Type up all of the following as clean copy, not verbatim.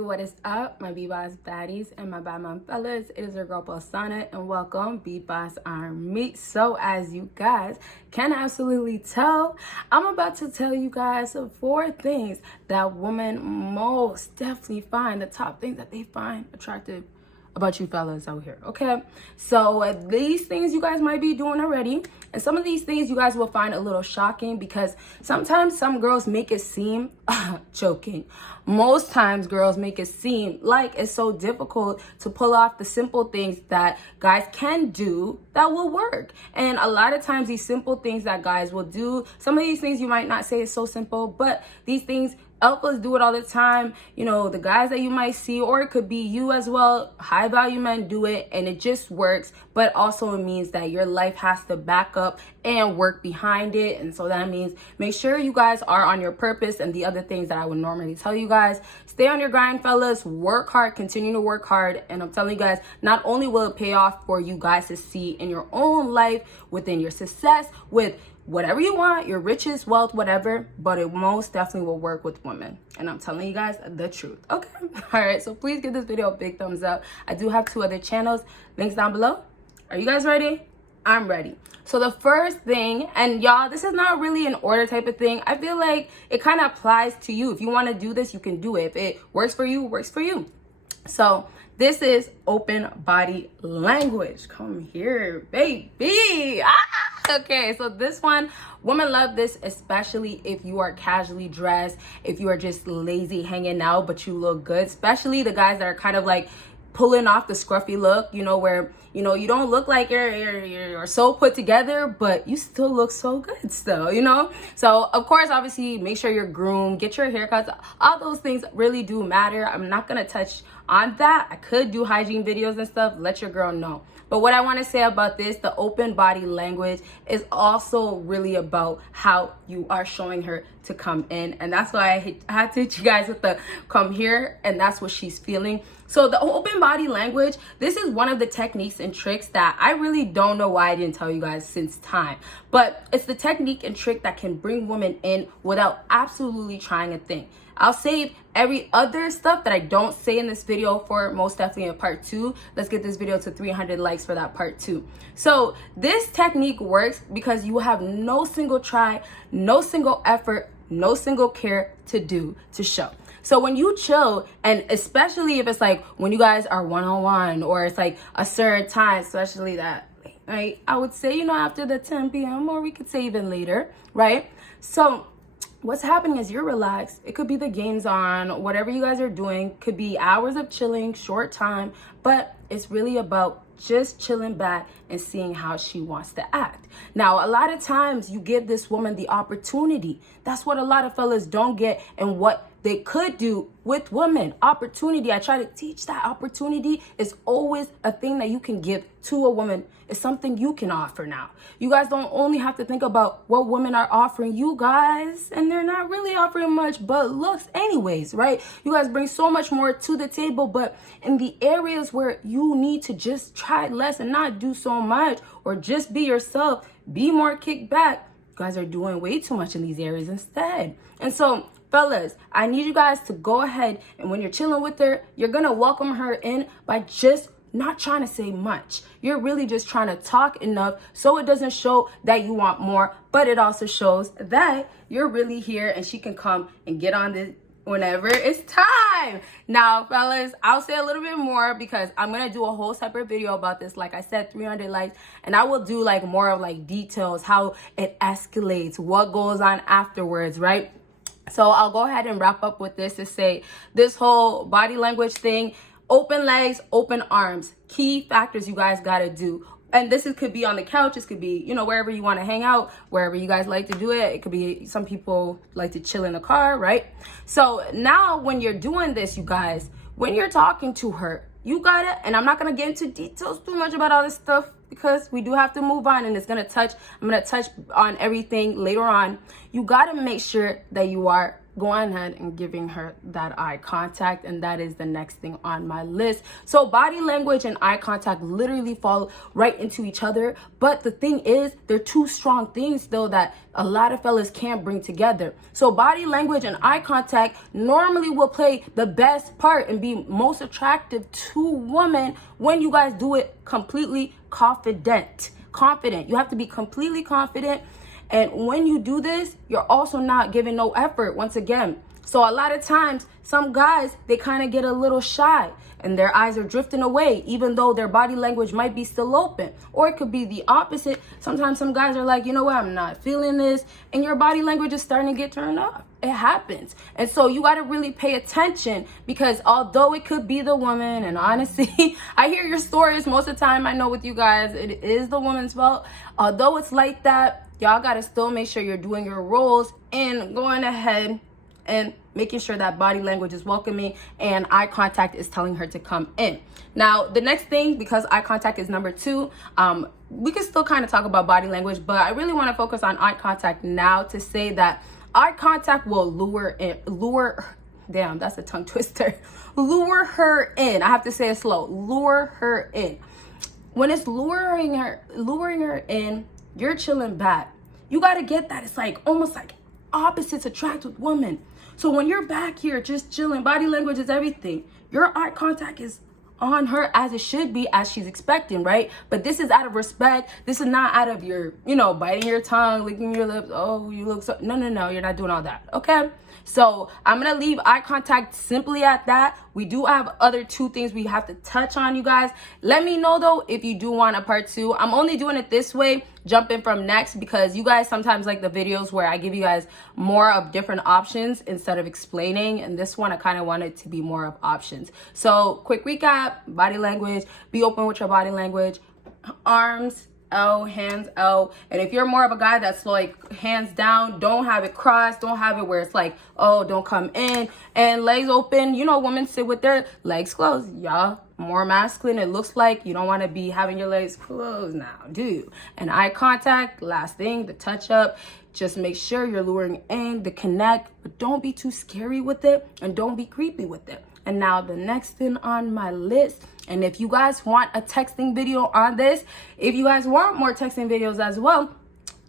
What is up, my BBossBaddies and my bad mom fellas? It is your girl Bosana and welcome BBossArmy. So as you guys can absolutely tell, I'm about to tell you guys 4 things that women most definitely find, the top things that they find attractive about you fellas out here. Okay, so these things you guys might be doing already, and some of these things you guys will find a little shocking because sometimes some girls make it seem joking, most times girls make it seem like it's so difficult to pull off the simple things that guys can do that will work. And a lot of times these simple things that guys will do, some of these things you might not say is so simple, but these things alphas do it all the time. You know, the guys that you might see, or it could be you as well, high value men do it and it just works. But also it means that your life has to back up and work behind it. And so that means make sure you guys are on your purpose and the other things that I would normally tell you guys. Stay on your grind, fellas. Work hard, continue to work hard. And I'm telling you guys, not only will it pay off for you guys to see in your own life, within your success, with whatever you want, your riches, wealth, whatever, but it most definitely will work with women. And I'm telling you guys the truth. Okay. All right. So please give this video a big thumbs up. I do have 2 other channels, links down below. Are you guys ready? I'm ready. So the first thing, and y'all, this is not really an order type of thing. I feel like it kind of applies to you. If you want to do this, you can do it. If it works for you, it works for you. So this is open body language. Come here, baby. Okay, so this one, women love this, especially if you are casually dressed, if you are just lazy hanging out, but you look good, especially the guys that are kind of like pulling off the scruffy look, you know, where, you know, you don't look like you're so put together, but you still look so good still, you know? So of course, obviously make sure you're groomed, get your haircuts, all those things really do matter. I'm not gonna touch on that. I could do hygiene videos and stuff, let your girl know. But what I want to say about this, the open body language is also really about how you are showing her to come in. And that's why I had to hit you guys with the come here, and that's what she's feeling. So the open body language, this is one of the techniques and tricks that I really don't know why I didn't tell you guys since time. But it's the technique and trick that can bring women in without absolutely trying a thing. I'll save every other stuff that I don't say in this video for most definitely in part 2. Let's get this video to 300 likes for that part 2. So this technique works because you have no single try, no single effort, no single care to do to show. So when you chill, and especially if it's like when you guys are one-on-one or it's like a certain time, especially that, right? I would say, you know, after the 10 p.m. or we could say even later, right? So what's happening is you're relaxed. It could be the games on, whatever you guys are doing, could be hours of chilling, short time, but it's really about just chilling back and seeing how she wants to act. Now, a lot of times you give this woman the opportunity. That's what a lot of fellas don't get, and what they could do with women. Opportunity. I try to teach that opportunity is always a thing that you can give to a woman. It's something you can offer now. You guys don't only have to think about what women are offering you guys, and they're not really offering much but looks anyways, right? You guys bring so much more to the table, but in the areas where you need to just try less and not do so much, or just be yourself, be more kicked back, you guys are doing way too much in these areas instead. And so fellas, I need you guys to go ahead, and when you're chilling with her, you're gonna welcome her in by just not trying to say much. You're really just trying to talk enough so it doesn't show that you want more, but it also shows that you're really here and she can come and get on this whenever it's time. Now, fellas, I'll say a little bit more because I'm gonna do a whole separate video about this. Like I said, 300 likes, and I will do like more of like details, how it escalates, what goes on afterwards, right? So I'll go ahead and wrap up with this to say this whole body language thing, open legs, open arms, key factors you guys got to do. And this could be on the couch. This could be, you know, wherever you want to hang out, wherever you guys like to do it. It could be, some people like to chill in the car, right? So now when you're doing this, you guys, when you're talking to her, you gotta, and I'm not gonna get into details too much about all this stuff because we do have to move on, and I'm gonna touch on everything later on. You gotta make sure that you are going ahead and giving her that eye contact, and that is the next thing on my list. So body language and eye contact literally fall right into each other, but the thing is, they're two strong things though that a lot of fellas can't bring together. So body language and eye contact normally will play the best part and be most attractive to women when you guys do it completely confident. You have to be completely confident. And when you do this, you're also not giving no effort once again. So a lot of times, some guys, they kind of get a little shy and their eyes are drifting away, even though their body language might be still open. Or it could be the opposite. Sometimes some guys are like, you know what, I'm not feeling this. And your body language is starting to get turned off. It happens. And so you got to really pay attention, because although it could be the woman, and honestly, I hear your stories most of the time. I know with you guys, it is the woman's fault. Although it's like that, y'all got to still make sure you're doing your roles and going ahead and making sure that body language is welcoming and eye contact is telling her to come in. Now, the next thing, because eye contact is number 2, we can still kind of talk about body language, but I really want to focus on eye contact now to say that eye contact will damn, that's a tongue twister. Lure her in. I have to say it slow. Lure her in. When it's luring her in, you're chilling back. You got to get that. It's like almost like opposites attract with women. So when you're back here just chilling, body language is everything. Your eye contact is on her as it should be, as she's expecting, right? But this is out of respect. This is not out of your, biting your tongue, licking your lips. Oh, you look so... No, you're not doing all that, okay? So I'm going to leave eye contact simply at that. We do have other 2 things we have to touch on, you guys. Let me know, though, if you do want a part 2. I'm only doing it this way, jumping from next, because you guys sometimes like the videos where I give you guys more of different options instead of explaining. And this one, I kind of want it to be more of options. So quick recap, body language, be open with your body language, arms, L, hands L. And if you're more of a guy that's like hands down, don't have it crossed, don't have it where it's like, oh, don't come in, and legs open. Women sit with their legs closed. Y'all more masculine. It looks like you don't want to be having your legs closed now, do you? And eye contact, last thing, the touch up. Just make sure you're luring in the connect, but don't be too scary with it and don't be creepy with it. And now the next thing on my list, and if you guys want a texting video on this, if you guys want more texting videos as well,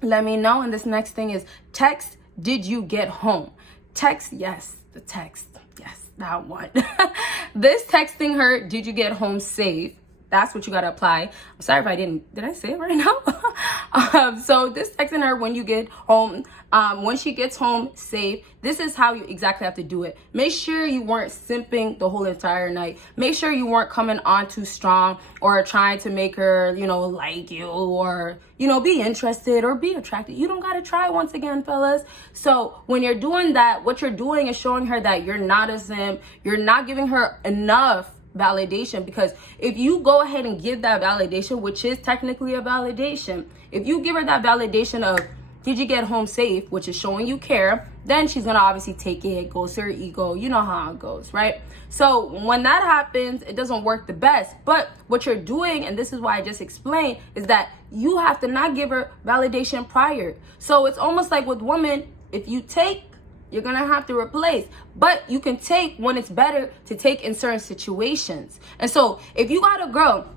let me know. And this next thing is text, did you get home? Text, yes, the text, yes, that one. This texting her, did you get home safe? That's what you got to apply. I'm sorry if I did I say it right now? So this texting her when you get home, when she gets home safe, this is how you exactly have to do it. Make sure you weren't simping the whole entire night. Make sure you weren't coming on too strong or trying to make her, like you, or, be interested or be attracted. You don't got to try once again, fellas. So when you're doing that, what you're doing is showing her that you're not a simp. You're not giving her enough validation, because if you go ahead and give that validation, which is technically a validation, if you give her that validation of did you get home safe, which is showing you care, then she's gonna obviously take it, goes to her ego. You know how it goes, right? So when that happens, it doesn't work the best. But what you're doing, and this is why I just explained, is that you have to not give her validation prior. So it's almost like with women, if you take, you're going to have to replace. But you can take when it's better to take in certain situations. And so if you got a girl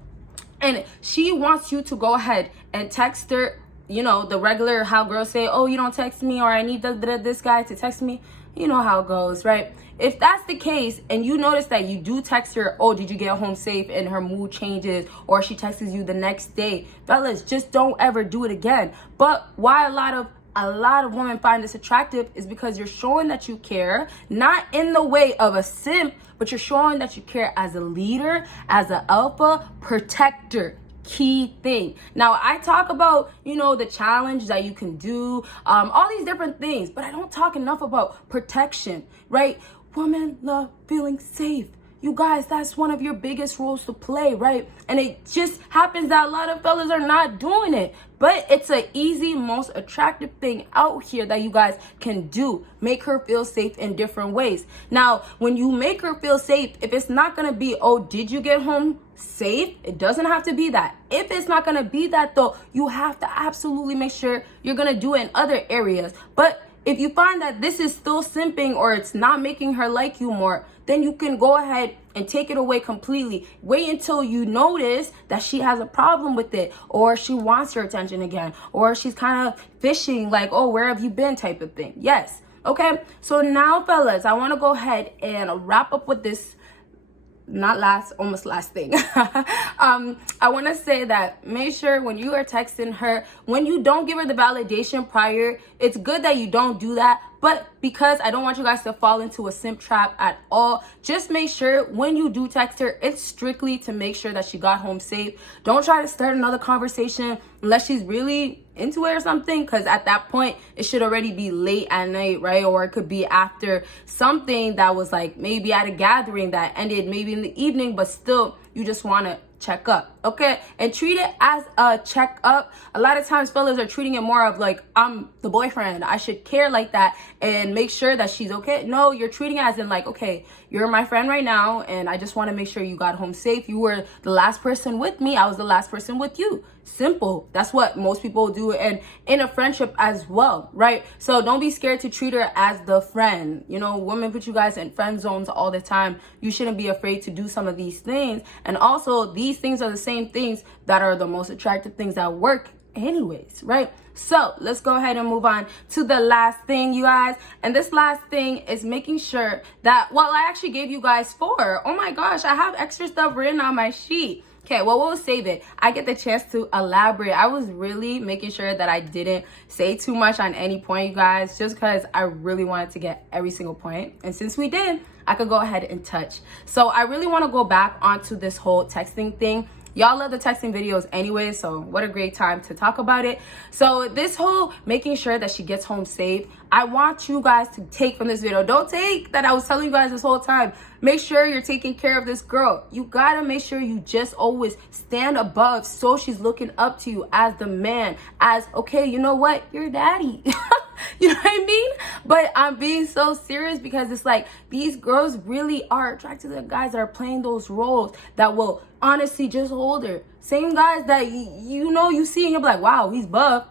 and she wants you to go ahead and text her, the regular how girls say, oh, you don't text me, or I need this guy to text me. You know how it goes, right? If that's the case and you notice that you do text her, oh, did you get home safe, and her mood changes, or she texts you the next day, fellas, just don't ever do it again. But why a lot of women find this attractive is because you're showing that you care, not in the way of a simp, but you're showing that you care as a leader, as an alpha protector. Key thing. Now, I talk about, the challenge that you can do, all these different things, but I don't talk enough about protection, right? Women love feeling safe. You guys, that's one of your biggest roles to play, right? And it just happens that a lot of fellas are not doing it. But it's an easy, most attractive thing out here that you guys can do. Make her feel safe in different ways. Now, when you make her feel safe, if it's not going to be, oh, did you get home safe? It doesn't have to be that. If it's not going to be that, though, you have to absolutely make sure you're going to do it in other areas. But if you find that this is still simping or it's not making her like you more, then you can go ahead and take it away completely. Wait until you notice that she has a problem with it, or she wants your attention again, or she's kind of fishing like, oh, where have you been type of thing. Yes. Okay. So now, fellas, I want to go ahead and wrap up with this almost last thing. I want to say that make sure when you are texting her, when you don't give her the validation prior, it's good that you don't do that. But because I don't want you guys to fall into a simp trap at all, just make sure when you do text her, it's strictly to make sure that she got home safe. Don't try to start another conversation unless she's really into it or something, because at that point it should already be late at night, right? Or it could be after something that was like maybe at a gathering that ended maybe in the evening, but still you just want to check up, okay? And treat it as a check up. A lot of times fellas are treating it more of like, I'm the boyfriend, I should care like that and make sure that she's okay. No, you're treating it as in like, okay, you're my friend right now and I just want to make sure you got home safe. You were the last person with me, I was the last person with you. Simple. That's what most people do, and in a friendship as well, right? So don't be scared to treat her as the friend. You know, women put you guys in friend zones all the time. You shouldn't be afraid to do some of these things. And also, these things are the same things that are the most attractive things that work anyways, right? So let's go ahead and move on to the last thing, you guys. And this last thing is making sure that, well, I actually gave you guys 4. Oh my gosh, I have extra stuff written on my sheet. Okay, well, we'll save it. I get the chance to elaborate. I was really making sure that I didn't say too much on any point, you guys, just because I really wanted to get every single point. And since we did, I could go ahead and touch. So I really want to go back onto this whole texting thing. Y'all love the texting videos anyway, so what a great time to talk about it. So this whole making sure that she gets home safe, I want you guys to take from this video. Don't take that I was telling you guys this whole time. Make sure you're taking care of this girl. You gotta make sure you just always stand above so she's looking up to you as the man, as, okay, you know what? You're daddy. You know what I mean? But I'm being so serious because it's like these girls really are attracted to the guys that are playing those roles that will honestly just hold her. Same guys that you know you see and you're like, wow, he's buff.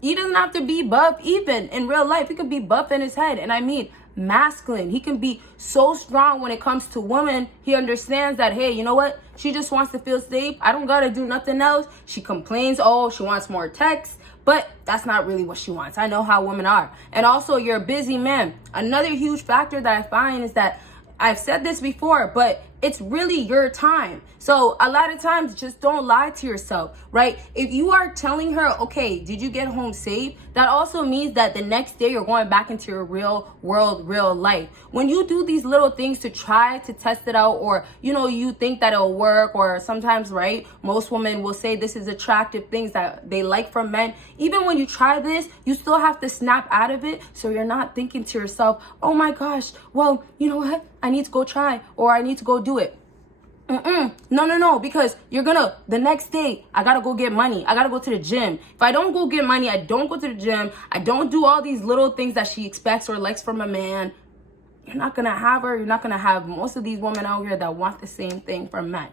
He doesn't have to be buff even in real life. He could be buff in his head. And I mean masculine. He can be so strong when it comes to women. He understands that, hey, you know what? She just wants to feel safe. I don't gotta do nothing else. She complains, oh, she wants more texts. But that's not really what she wants. I know how women are. And also, you're a busy man. Another huge factor that I find is that I've said this before, but it's really your time. So a lot of times, just don't lie to yourself, right? If you are telling her, okay, did you get home safe? That also means that the next day you're going back into your real world, real life. When you do these little things to try to test it out, or, you know, you think that it'll work, or sometimes, right, most women will say this is attractive things that they like from men. Even when you try this, you still have to snap out of it. So you're not thinking to yourself, oh my gosh, well, you know what? I need to go try, or I need to go do it. No, because you're gonna, the next day, I gotta go get money. I gotta go to the gym. If I don't go get money, I don't go to the gym, I don't do all these little things that she expects or likes from a man, you're not gonna have her. You're not gonna have most of these women out here that want the same thing from men.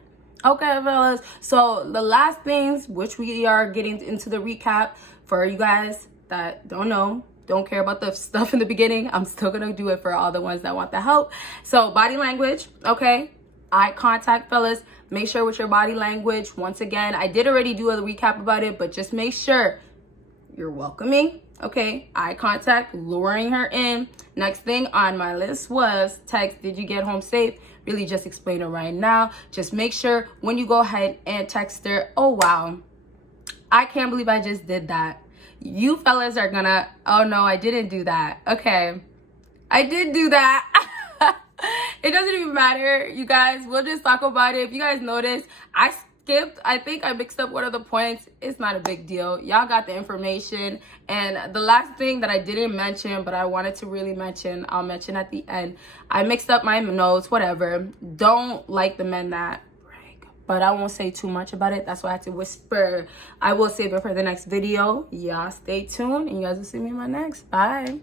Okay, fellas. So the last things, which we are getting into the recap for you guys that don't know, don't care about the stuff in the beginning, I'm still gonna do it for all the ones that want the help. So body language, okay? Eye contact, fellas. Make sure with your body language, once again, I did already do a recap about it, but just make sure you're welcoming, okay? Eye contact, luring her in. Next thing on my list was text, did you get home safe? Really just explain it right now. Just make sure when you go ahead and text her, oh wow, I can't believe I just did that. You fellas are gonna, oh no, I didn't do that. Okay, I did do that. It doesn't even matter, you guys. We'll just talk about it. If you guys notice, I skipped, I think I mixed up one of the points. It's not a big deal. Y'all got the information. And the last thing that I didn't mention, but I wanted to really mention, I'll mention at the end. I mixed up my notes, whatever. Don't like the men that brag, but I won't say too much about it. That's why I had to whisper. I will save it for the next video. Y'all stay tuned, and you guys will see me in my next. Bye.